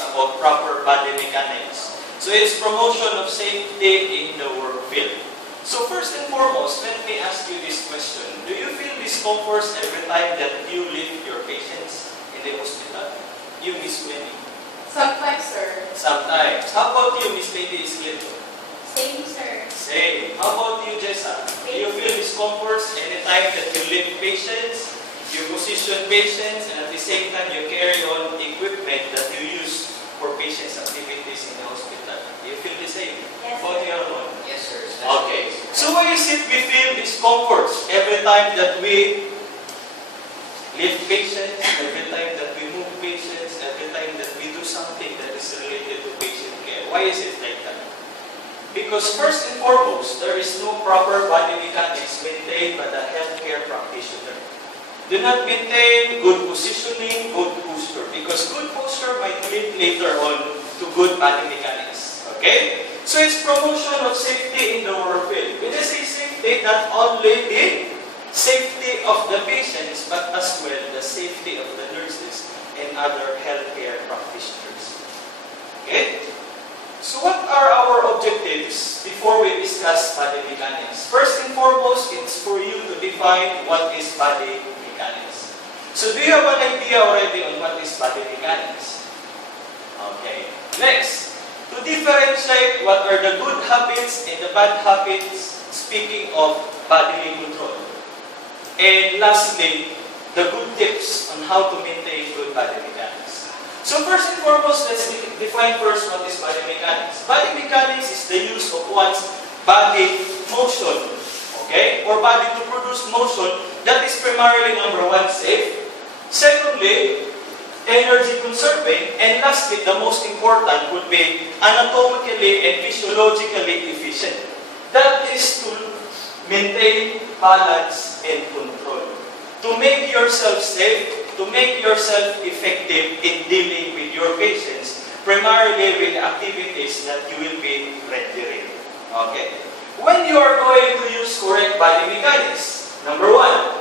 is about proper body mechanics. So it's promotion of safety in the work field. So first and foremost, let me ask you this question. Do you feel discomfort every time that you lift your patients in the hospital? You, Miss Winnie? Sometimes, sir. Sometimes. How about you, Miss Lady Islito? Same, sir. Same. How about you, Jessa? Do you feel discomfort anytime that you lift patients, you position patients, and at the same time you carry on equipment that you use for patients' activities in the hospital? Do you feel the same? Yes, About your own? Yes, sir. Okay. So why is it we feel discomfort every time that we lift patients, every time that we move patients, every time that we do something that is related to patient care? Why is it like that? Because first and foremost, there is no proper body mechanics maintained by the healthcare practitioner. Do not maintain good positioning, good posture, because good posture might lead later on to good body mechanics. Okay? So it's promotion of safety in the work field. When I say safety, not only the safety of the patients, but as well the safety of the nurses and other healthcare practitioners. Okay? So what are our objectives before we discuss body mechanics? First and foremost, it's for you to define what is body mechanics. So do you have an idea already on what is body mechanics? Okay. Next, to differentiate what are the good habits and the bad habits, speaking of bodily control. And lastly, the good tips on how to maintain good body mechanics. So first and foremost, let's define first what is body mechanics. Body mechanics is the use of one's body motion, okay? Or body to produce motion that is primarily number one, safe. Secondly, energy conserving. And lastly, the most important would be anatomically and physiologically efficient. That is to maintain balance and control. To make yourself safe, to make yourself effective in dealing with your patients, primarily with activities that you will be rendering. Okay? When you are going to use correct body mechanics, number one,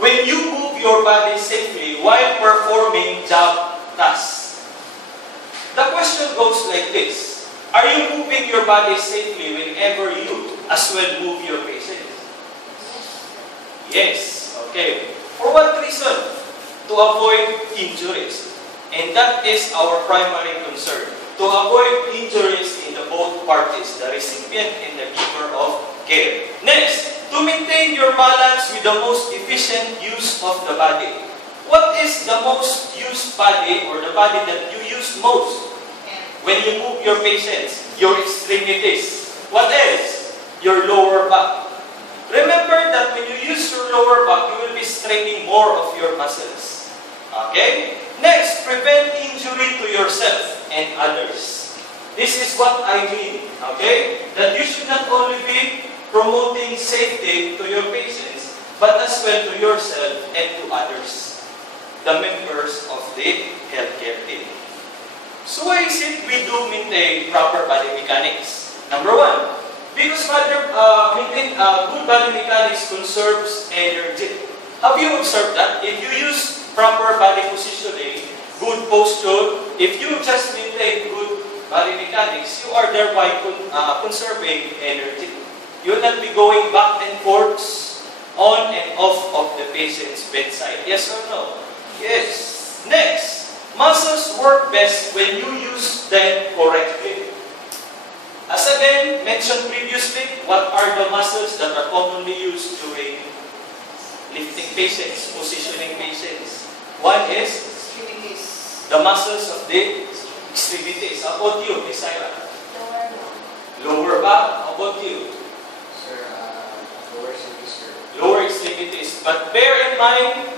when you move your body safely while performing job tasks. The question goes like this. Are you moving your body safely whenever you as well move your patients? Yes. Okay. For what reason? To avoid injuries. And that is our primary concern. To avoid injuries in the both parties, the recipient and the giver of care. Next, to maintain your balance with the most efficient use of the body. What is the most used body or the body that you use most when you move your patients? Your extremities. What else? Your lower back. Remember that when you use your lower back, you will be straining more of your muscles. Okay? Next, prevent injury to yourself and others. This is what I mean. Okay? That you should not only be promoting safety to your patients, but as well to yourself and to others, the members of the healthcare team. So why is it we do maintain proper body mechanics? Number one, because good body mechanics conserves energy. Have you observed that? If you use proper body positioning, good posture, if you just maintain good body mechanics, you are thereby conserving energy. You will not be going back and forth on and off of the patient's bedside. Yes or no? Yes. Next, muscles work best when you use them correctly. As again mentioned previously, what are the muscles that are commonly used during lifting patients, positioning patients? One is Extremities. the muscles of the extremities. How about you, Miss Ira? Lower back. Lower back. How about you? Sir, lower extremities, sir. Lower extremities. But bear in mind,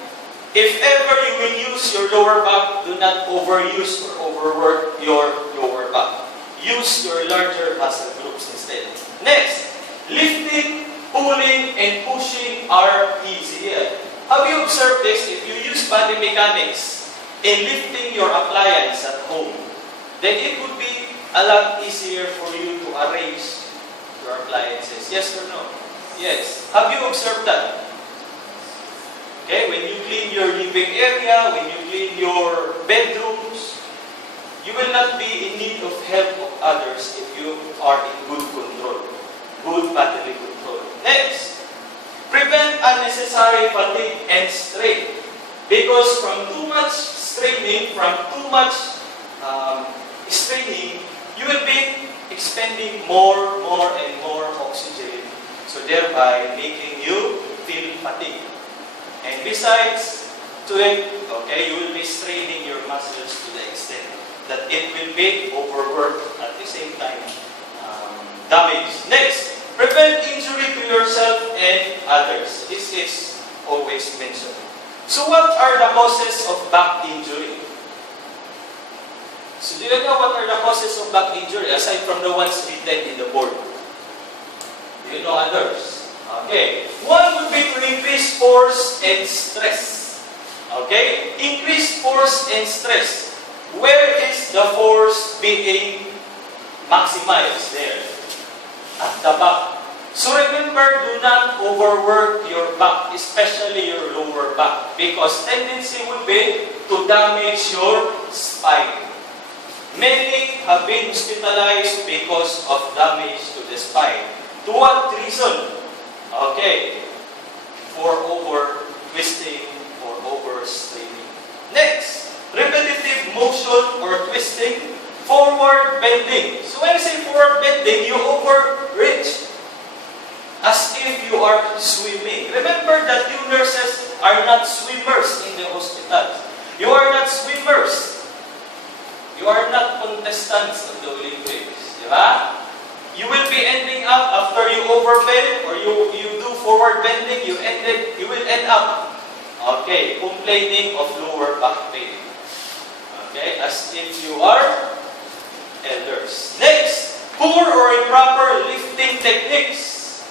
if ever you will use your lower back, do not overuse or overwork your lower back. Use your larger muscle groups instead. Next, lifting, pulling, and pushing are easier. Have you observed this? If you use body mechanics in lifting your appliance at home, then it would be a lot easier for you to arrange your appliances. Yes or no? Yes. Have you observed that? Okay, when you clean your living area, when you clean your bedrooms, you will not be in need of help of others if you are in good control, good bodily control. Next, prevent unnecessary fatigue and strain. Because from too much straining, from too much straining, you will be expending more and more oxygen. So thereby making you feel fatigue. And besides to it, okay, you will be straining your muscles to the extent that it will be overworked at the same time damage. Next, prevent injury to yourself and others. This is always mentioned. So what are the causes of back injury? So do you know what are the causes of back injury aside from the ones written in the board? Do you know others? Okay. One would be to increase force and stress. Okay? Increase force and stress. Where is the force being maximized? There. At the back. So remember, do not overwork your back, especially your lower back, because tendency would be to damage your spine. Many have been hospitalized because of damage to the spine. To what reason? Okay, for over-twisting or over-straining. Next, repetitive motion or twisting, forward bending. So when I say forward bending, you over-reach as if you are swimming. Remember that you nurses are not swimmers in the hospitals. You are not swimmers. You are not contestants of the Olympics. Diba? You will be ending up after you overbend or you do forward bending, you will end up, okay, complaining of lower back pain. Okay, as if you are elders. Next, poor or improper lifting techniques.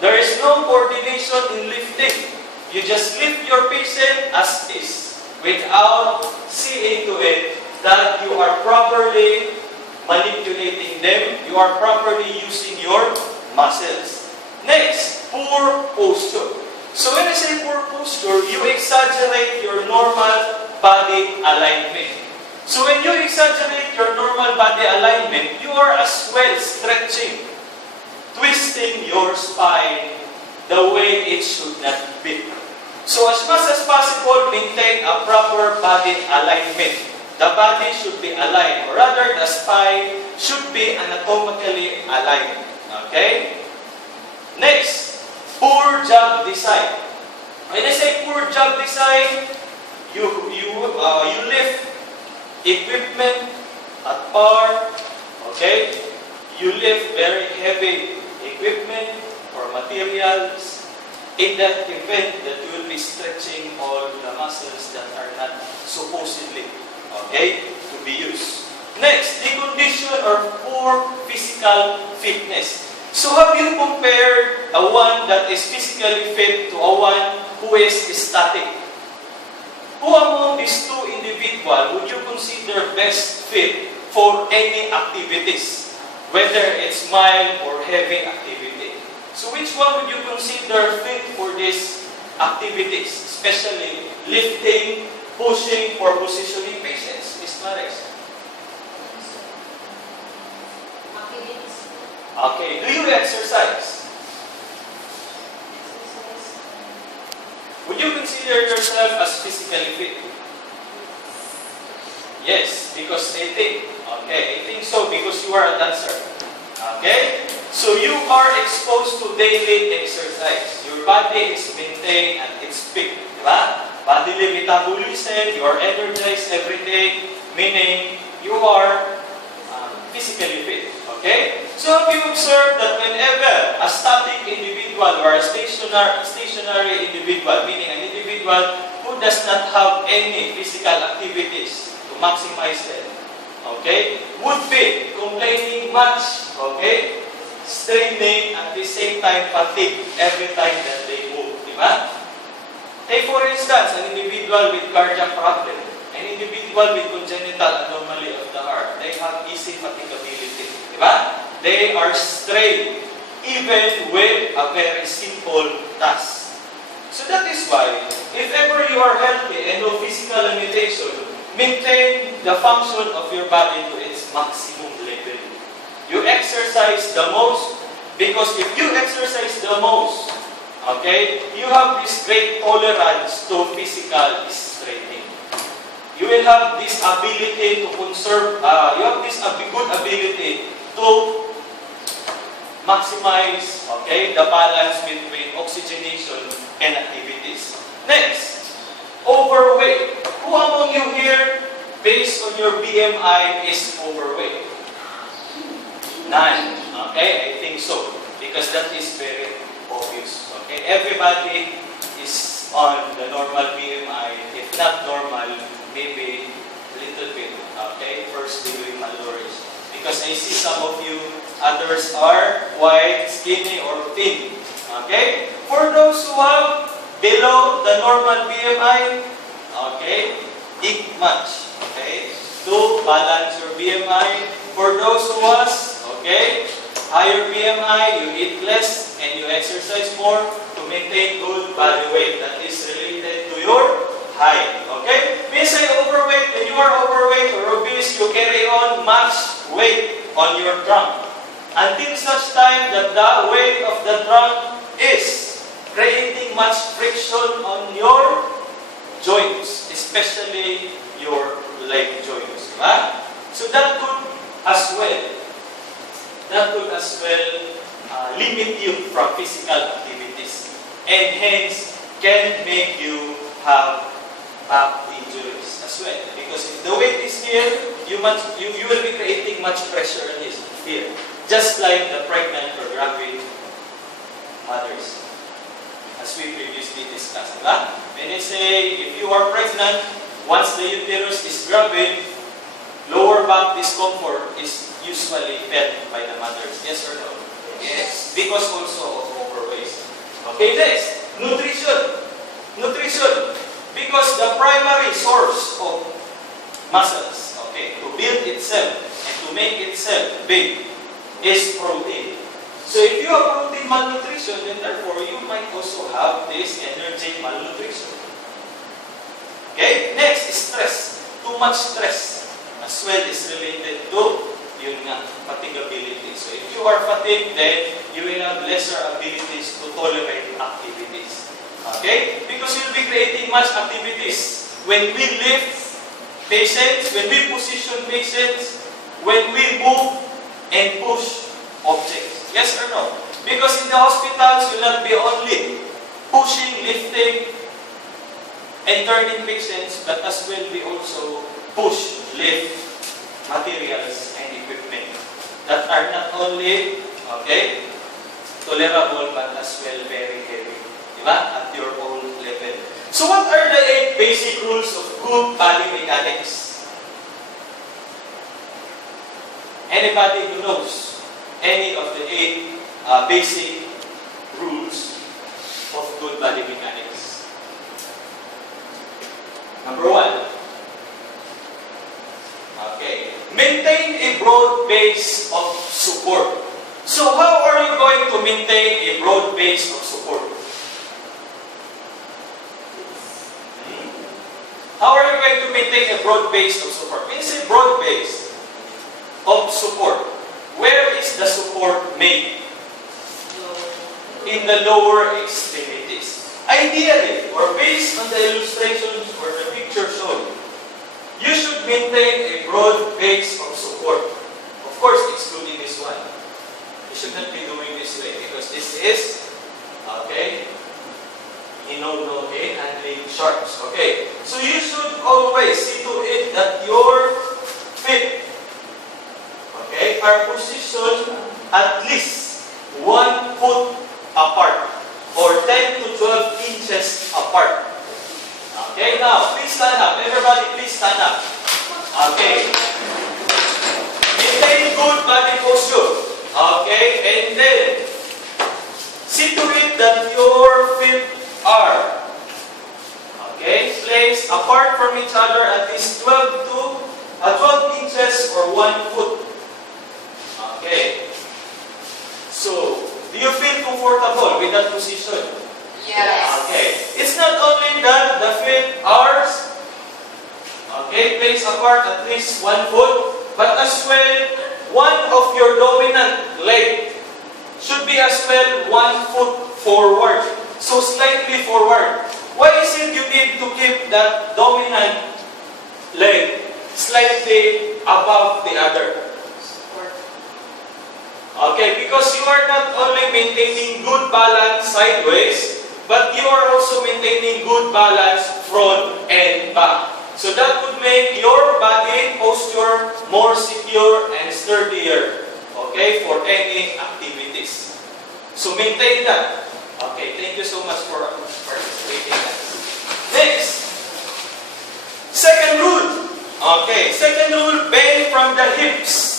There is no coordination in lifting. You just lift your patient as is without seeing to it that you are properly manipulating them, you are properly using your muscles. Next, poor posture. So when I say poor posture, you exaggerate your normal body alignment. So when you exaggerate your normal body alignment, you are as well stretching, twisting your spine the way it should not be. So as much as possible, maintain a proper body alignment. The body should be aligned, or rather the spine should be anatomically aligned. Okay? Next, poor job design. When I say poor job design, you lift equipment at par. Okay? You lift very heavy equipment or materials in that event that you will be stretching all the muscles that are not supposedly, okay, to be used. Next, the condition or poor physical fitness. So have you compared a one that is physically fit to a one who is static? Who among these two individuals would you consider best fit for any activities, whether it's mild or heavy activity? So which one would you consider fit for these activities, especially lifting, pushing, or positioning patients? Ms. Marex. Okay, do you exercise? Would you consider yourself as physically fit? Yes, because I think. Okay, I think so because you are a dancer. Okay? So you are exposed to daily exercise. Your body is maintained at its peak. Diba? Bodily metabolism, you are energized every day, meaning you are physically fit. Okay? So have you observed that whenever a static individual or a stationary individual, meaning an individual who does not have any physical activities to maximize them, okay, would be complaining much, okay, straining at the same time fatigue every time that they move, diba? Take for instance, an individual with cardiac problem, an individual with congenital anomaly of the heart, they have easy fatigability, diba? They are strained even with a very simple task. So that is why, if ever you are healthy and no physical limitation, maintain the function of your body to its maximum level. You exercise the most because if you exercise the most, okay, you have this great tolerance to physical straining. You will have this ability to conserve, you have this good ability to maximize, okay, the balance between oxygenation and activities. Next, overweight. Who among you here, based on your BMI, is overweight? None. Okay, I think so. Because that is very obvious. Okay, everybody is on the normal BMI. If not normal, maybe a little bit. Okay, first degree malnourished. Because I see some of you, others are white, skinny, or thin. Okay? For those who have below the normal BMI, okay, eat much. Okay? To balance your BMI. For those who has, okay, higher BMI, you eat less and you exercise more to maintain good body weight. That is related to your height. Okay? When I overweight, when you are overweight or obese, you carry on much weight on your trunk. Until such time that the weight of the trunk is creating much friction on your joints, especially your leg joints. Diba? So that could as well limit you from physical activities and hence can make you have back injuries as well. Because if the weight is here, you will be creating much pressure on this here. Just like the pregnant or gravid mothers. As we previously discussed. Diba? When they say, if you are pregnant, once the uterus is gravid, lower back discomfort is usually felt by the mothers. Yes or no? Yes. Because also of overweight. Okay, next. Nutrition. Nutrition. Because the primary source of muscles, okay, to build itself and to make itself big is protein. So if you have protein malnutrition, then therefore you might also have this energy malnutrition. Okay? Next is stress. Too much stress as well is related to yun nga, fatigability. So if you are fatigued, then you will have lesser abilities to tolerate activities. Okay? Because you'll be creating much activities. When we lift patients, when we position patients, when we move and push objects. Yes or no? Because in the hospitals, you'll not be only pushing, lifting, and turning patients, but as well we also push, lift materials and equipment that are not only, okay, tolerable, but as well very heavy. Diba? At your own level. So what are the 8 basic rules of good body mechanics? Anybody who knows any of the 8 basic rules of good body mechanics? Number 1. Okay. Maintain a broad base of support. So how are you going to maintain a broad base of support? How are you going to maintain a broad base of support? When you say broad base of support, where is the support made? In the lower extremities. Ideally, or based on the illustrations or the picture shown, you should maintain a broad base of support. Of course, excluding this one. You should not be doing this way because this is, okay, handling sharps. Okay, so you should always see to it that your feet, okay, are positioned at least 1 foot apart or 10 to 12 inches apart. Okay, now please stand up. Everybody, please stand up. Okay. Maintain good body posture. Okay, and then see to it that your feet are, okay, placed apart from each other at least 12 inches or 1 foot. Okay. So, do you feel comfortable with that position? Yes. Okay. It's not only that the feet are, okay, apart at least 1 foot, but as well, one of your dominant leg should be as well 1 foot forward. So slightly forward. Why is it you need to keep that dominant leg slightly above the other? Okay, because you are not only maintaining good balance sideways, but you are also maintaining good balance front and back. So that would make your body posture more secure and sturdier, okay, for any activities. So maintain that. Okay, thank you so much for participating in that. Next, second rule. Okay, second rule, bend from the hips.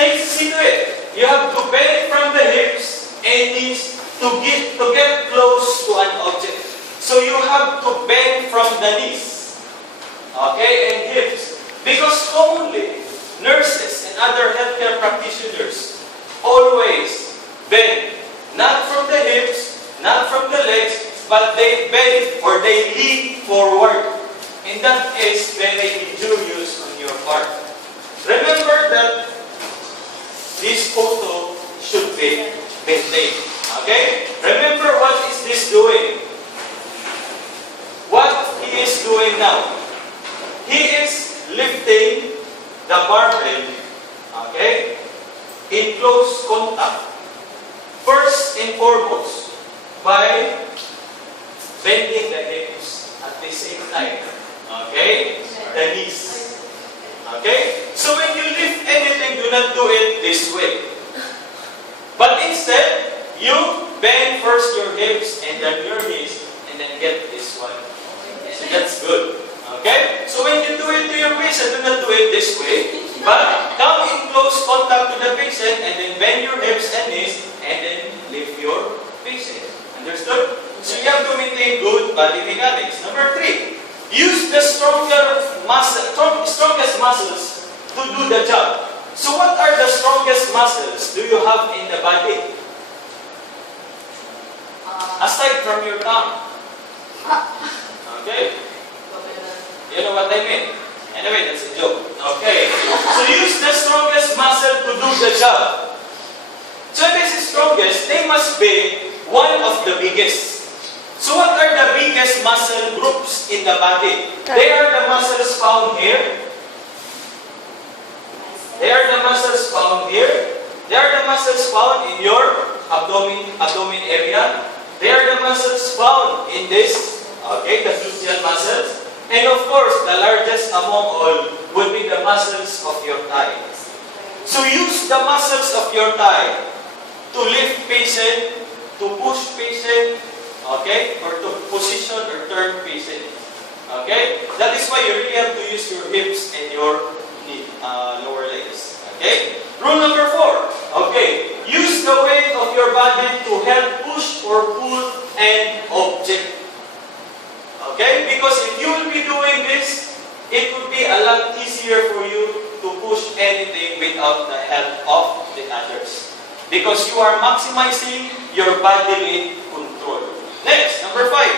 See to it. You have to bend from the hips and knees to get close to an object. So you have to bend from the knees, okay, and hips. Because commonly, nurses and other healthcare practitioners always bend, not from the hips, not from the legs, but they bend or they lean forward. And that is very injurious on your part. Remember that this photo should be maintained. Okay? Remember what is this doing? What he is doing now? He is lifting the barbell, okay, in close contact. First and foremost, by bending the hips at the same time. Okay? The knees. Okay? So when you lift anything, do not do it this way. But instead, you bend first your hips and then your knees and then get this one. So that's good. Okay? So when you do it to your patient, do not do it this way. But come in close contact to the patient and then bend your hips and knees and then lift your patient. Understood? So you have to maintain good body mechanics. Number 3. Use the strongest muscles to do the job. So what are the strongest muscles do you have in the body? Aside from your tongue. Okay? You know what I mean? Anyway, that's a joke. Okay. So use the strongest muscle to do the job. So if this is strongest, they must be one of the biggest. So what are the biggest muscle groups in the body? They are the muscles found here. They are the muscles found here. They are the muscles found in your abdomen area. They are the muscles found in this, okay, the gluteal muscles. And of course, the largest among all would be the muscles of your thigh. So use the muscles of your thigh to lift patient, to push patient, okay, or to position or turn patient. Okay? That is why you really have to use your hips and your lower legs. Okay? Rule number 4. Okay. Use the weight of your body to help push or pull an object. Okay? Because if you will be doing this, it would be a lot easier for you to push anything without the help of the others. Because you are maximizing your bodily control. Next, number 5.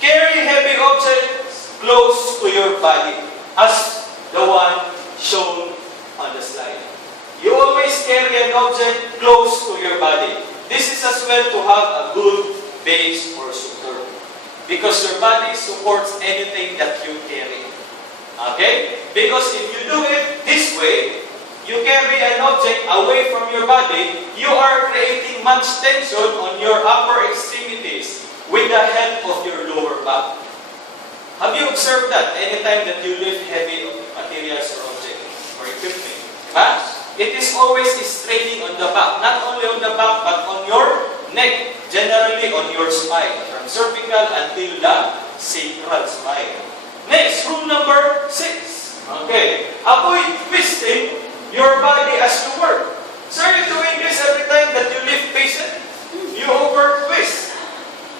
Carry heavy objects close to your body as the one shown on the slide. You always carry an object close to your body. This is as well to have a good base or support. Because your body supports anything that you carry. Okay? Because if you do it this way, you carry an object away from your body, you are creating much tension on your upper extremities with the help of your lower back. Have you observed that anytime that you lift heavy materials or objects or equipment? But it is always straining on the back. Not only on the back, but on your neck. Generally on your spine. From cervical until the sacral spine. Next, rule number 6. Okay. Avoid twisting your body as you work. So are you doing this every time that you lift patient? You over twist.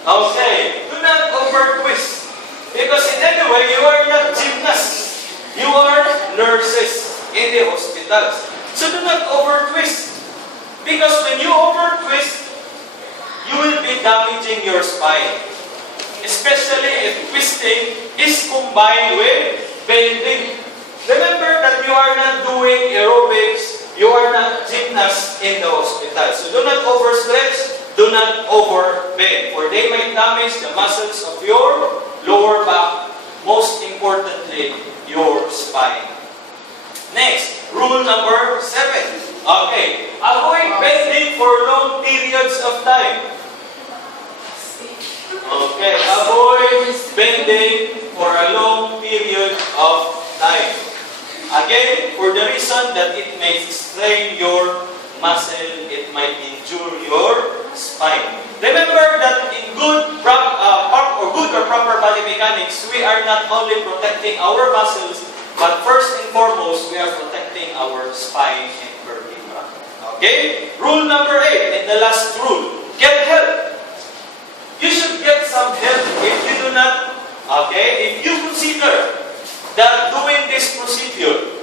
Okay. Do not over twist. Because in any way, you are not gymnasts. You are nurses in the hospitals. So do not over twist. Because when you over twist, you will be damaging your spine. Especially if twisting is combined with bending. illness in the hospital. So do not overstretch, do not overbend, for they might damage the muscles of your lower back, most importantly, your spine. Next, rule number 7. Okay, avoid bending for long periods of time. Okay, avoid bending for a long period of time. Again, for the reason that it may strain your muscle, it might injure your spine. Remember that in good or proper body mechanics, we are not only protecting our muscles, but first and foremost, we are protecting our spine and vertebra. Okay? Rule number 8, and the last rule, get help. You should get some help if you do not, okay, if you consider that doing this procedure,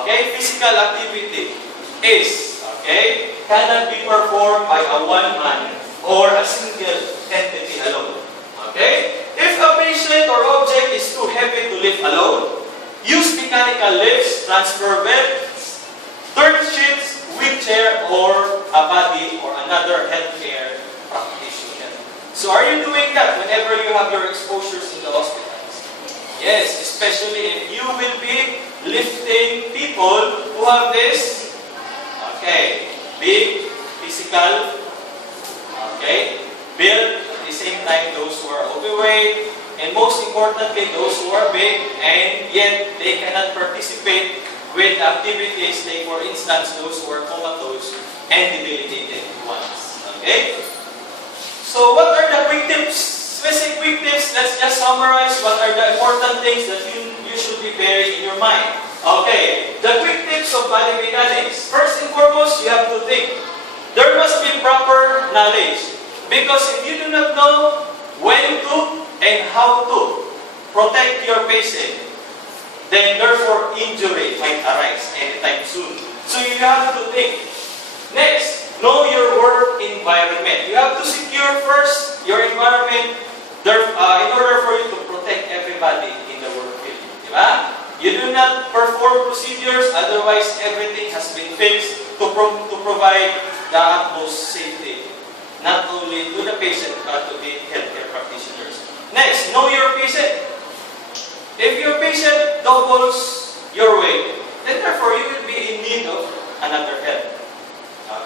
okay, physical activity is, okay, cannot be performed by a one man or a single entity alone. Okay? If a patient or object is too heavy to lift alone, use mechanical lifts, transfer belts, third sheets, wheelchair, or a body or another healthcare practitioner. So are you doing that whenever you have your exposures in the hospitals? Yes, especially if you will be lifting people who have this, okay, big, physical, okay, build, at the same time those who are overweight, and most importantly, those who are big, and yet they cannot participate with activities like, for instance, those who are comatose and debilitated ones. Okay? So what are the quick tips? Specific quick tips, let's just summarize what are the important things that you should be bearing in your mind. Okay, the quick tips of body mechanics. First and foremost, you have to think. There must be proper knowledge. Because if you do not know when to and how to protect your patient, then therefore injury might arise anytime soon. So you have to think. Next, know your work environment. You have to secure first your environment in order for you to protect everybody in the work field. Diba? You do not perform procedures, otherwise everything has been fixed to provide the utmost safety, not only to the patient but to the healthcare practitioners. Next, know your patient. If your patient doubles your weight, then therefore you will be in need of another help.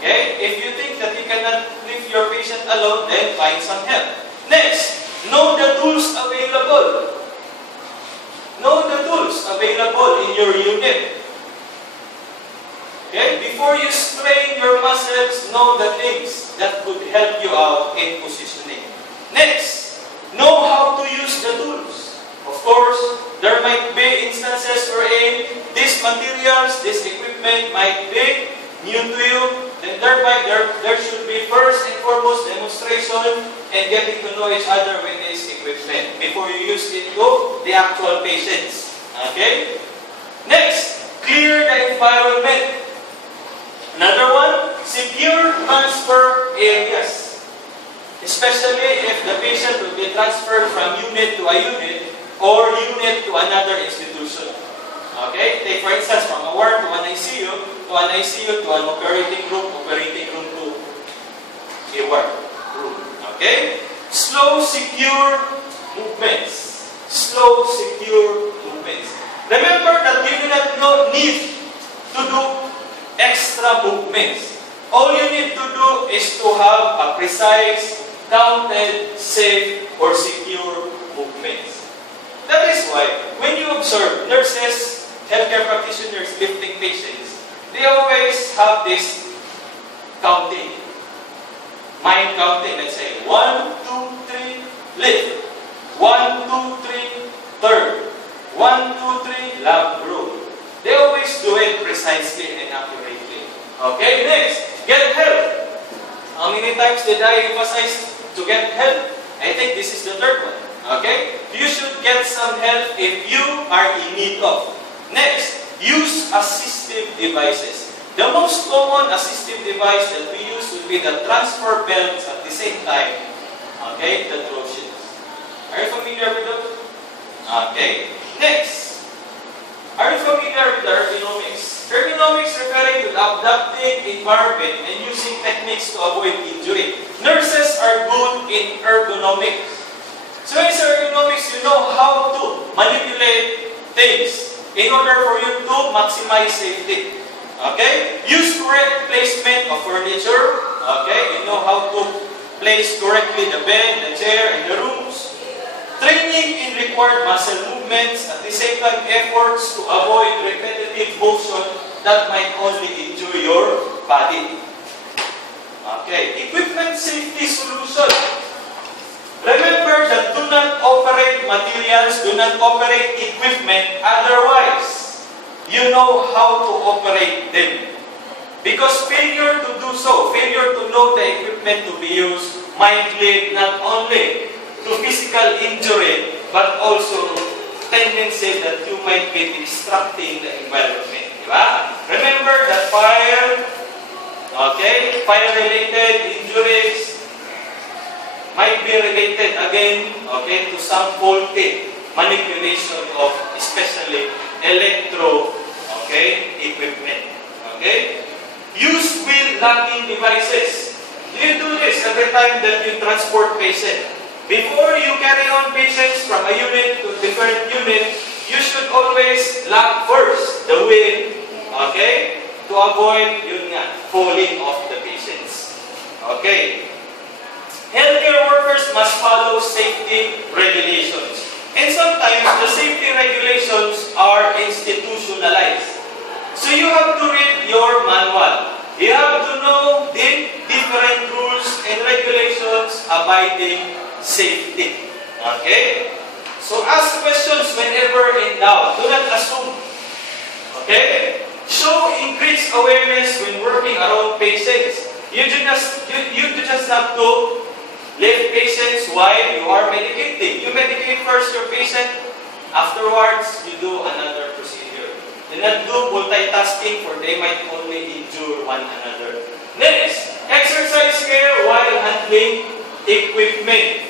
Okay? If you think that you cannot lift your patient alone, then find some help. Next, know the tools available. Know the tools available in your unit. Okay? Before you strain your muscles, know the things that could help you out in positioning. Next, know how to use the tools. Of course, there might be instances wherein these materials, this equipment might be new to you, then thereby there should be first and foremost demonstration and getting to know each other with this equipment before you use it to the actual patients. Okay? Next, clear the environment. Another one, secure transfer areas. Especially if the patient will be transferred from unit to a unit or unit to another institution. Okay? Take for instance from a ward to an ICU, to an operating room to a ward room. Okay? Slow, secure movements. Slow, secure movements. Remember that you do not need to do extra movements. All you need to do is to have a precise, counted, safe, or secure movements. That is why, when you observe nurses, healthcare practitioners lifting patients, they always have this counting. Mind counting, let's say, 1, 2, 3, lift. 1, 2, 3, third. 1, 2, 3, lab room. They always do it precisely and accurately. Okay, next, get help. How many times did I emphasize to get help? I think this is the third one. Okay? You should get some help if you are in need of. Next, use assistive devices. The most common assistive device that we use would be the transfer belts at the same time. Okay? The trochins. Are you familiar with those? Okay. Next, are you familiar with the ergonomics? Ergonomics referring to the abducting environment and using techniques to avoid injury. Nurses are good in ergonomics. So in ergonomics, you know how to manipulate things in order for you to maximize safety. Okay? Use correct placement of furniture. Okay? You know how to place correctly the bed, the chair, and the rooms. Training in required muscle movements, at the same time efforts to avoid repetitive motion that might only injure your body. Okay, equipment safety solution. Remember that do not operate materials, do not operate equipment otherwise. You know how to operate them. Because failure to do so, failure to know the equipment to be used, might lead not only to physical injury, but also tendency that you might be distracting the environment. Diba? Remember that fire-related injuries might be related again, to some faulty manipulation of especially equipment. Okay? Use wheel locking devices. You do this every time that you transport patient. Before you carry on patients from a unit to different unit, you should always lock first the wheel, to avoid falling off the patients. Okay. Healthcare workers must follow safety regulations. And sometimes the safety regulations are institutionalized. So you have to read your manual. You have to know the different rules and regulations abiding safety. Okay? So ask questions whenever in doubt. Do not assume. Okay? Show increased awareness when working around patients. You just have to leave patients while you are medicating. You medicate first your patient. Afterwards, you do another procedure. Do not do multitasking, for they might only injure one another. Next, exercise care while handling equipment.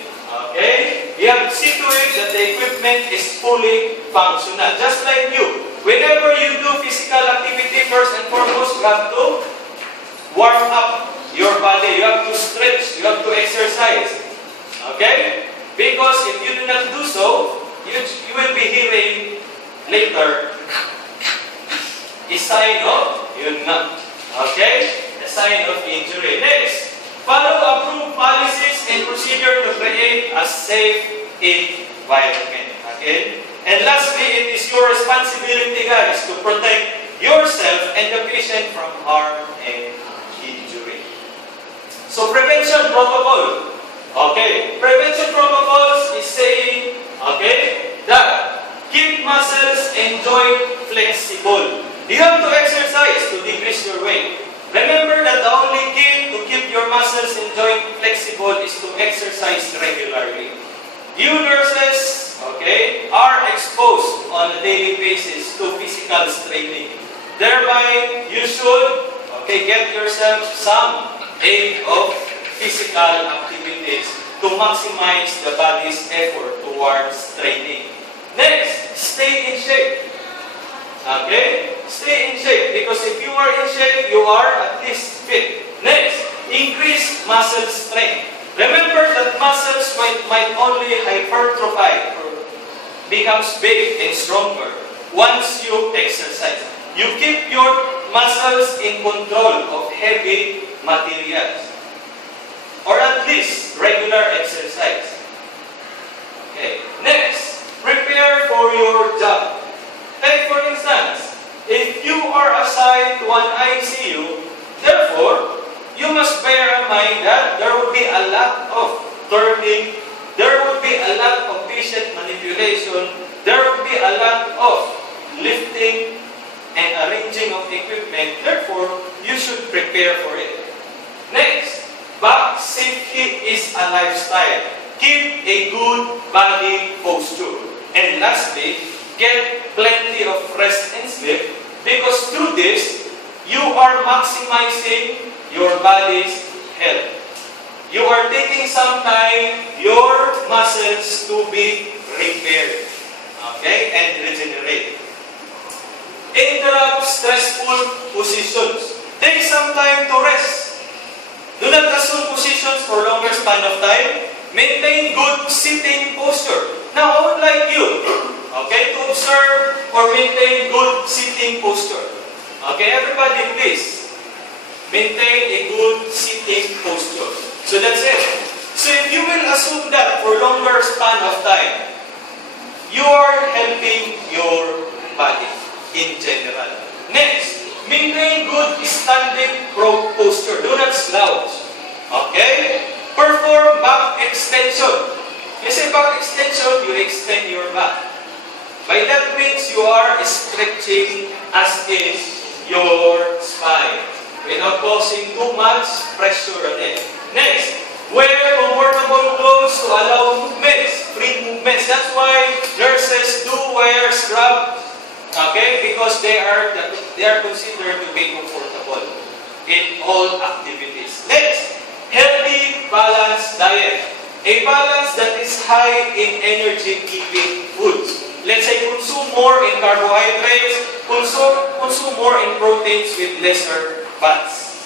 Okay? You have to see to it that the equipment is fully functional. Just like you. Whenever you do physical activity, first and foremost, you have to warm up your body. You have to stretch. You have to exercise. Okay? Because if you do not do so, you will be hearing later a sign of a sign of injury. Next, follow approved policies and procedure to create a safe environment. Okay? And lastly, it is your responsibility, guys, to protect yourself and the patient from harm and injury. So prevention protocol. Okay? Prevention protocols is saying, that keep muscles and joint flexible. You have to exercise to decrease your weight. Remember that the only key to keep your muscles and joint flexible is to exercise regularly. You nurses, are exposed on a daily basis to physical straining. Thereby, you should, get yourself some aid of physical activities to maximize the body's effort towards training. Next, stay in shape. Stay in shape, because if you are in shape, you are at least fit. Next, increase muscle strength. Remember that muscles might only hypertrophy or becomes big and stronger once you exercise. You keep your muscles in control of heavy materials, or at least regular exercise. Okay. Next, prepare for your job. Take for instance, if you are assigned to an ICU, therefore, you must bear in mind that there will be a lot of turning, there will be a lot of patient manipulation, there will be a lot of lifting and arranging of equipment. Therefore, you should prepare for it. Next, back safety is a lifestyle. Keep a good body posture. And lastly, get plenty of rest and sleep, because through this, you are maximizing your body's health. You are taking some time, your muscles to be repaired, and regenerate. Interrupt stressful positions. Take some time to rest. Do not assume positions for longer span of time. Maintain good sitting posture. Now, I would like you, okay, to observe or maintain good sitting posture. Okay, everybody, please. Maintain a good sitting posture. So that's it. So if you will assume that for longer span of time, you are helping your body in general. Next, maintain good standing posture. Do not slouch. Okay? Perform back extension. You say back extension, you extend your back. By that means you are stretching as is your spine without causing too much pressure on it. Next, wear comfortable clothes to allow movements, free movements. That's why nurses do wear scrubs. Okay? Because they are considered to be comfortable in all activities. Next, healthy, balanced diet. A balance that is high in energy-giving foods. Let's say consume more in carbohydrates, consume more in proteins with lesser fats.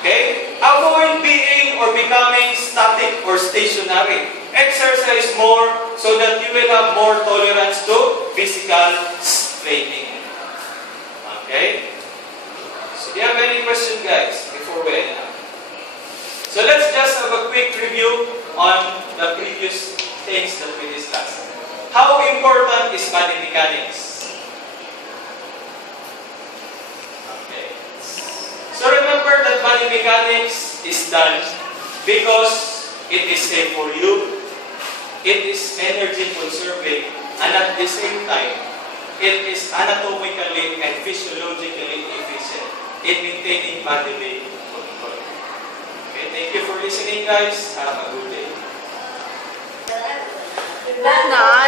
Okay? Avoid being or becoming static or stationary. Exercise more so that you will have more tolerance to physical training. Okay? So do you have any question, guys, before we end up? So let's just have a quick review on the previous things that we discussed. How important is body mechanics? Okay. So remember that body mechanics is done because it is safe for you, it is energy conserving, and at the same time, it is anatomically and physiologically efficient in maintaining bodily control. Okay, thank you for listening, guys. Have a good day. Good night.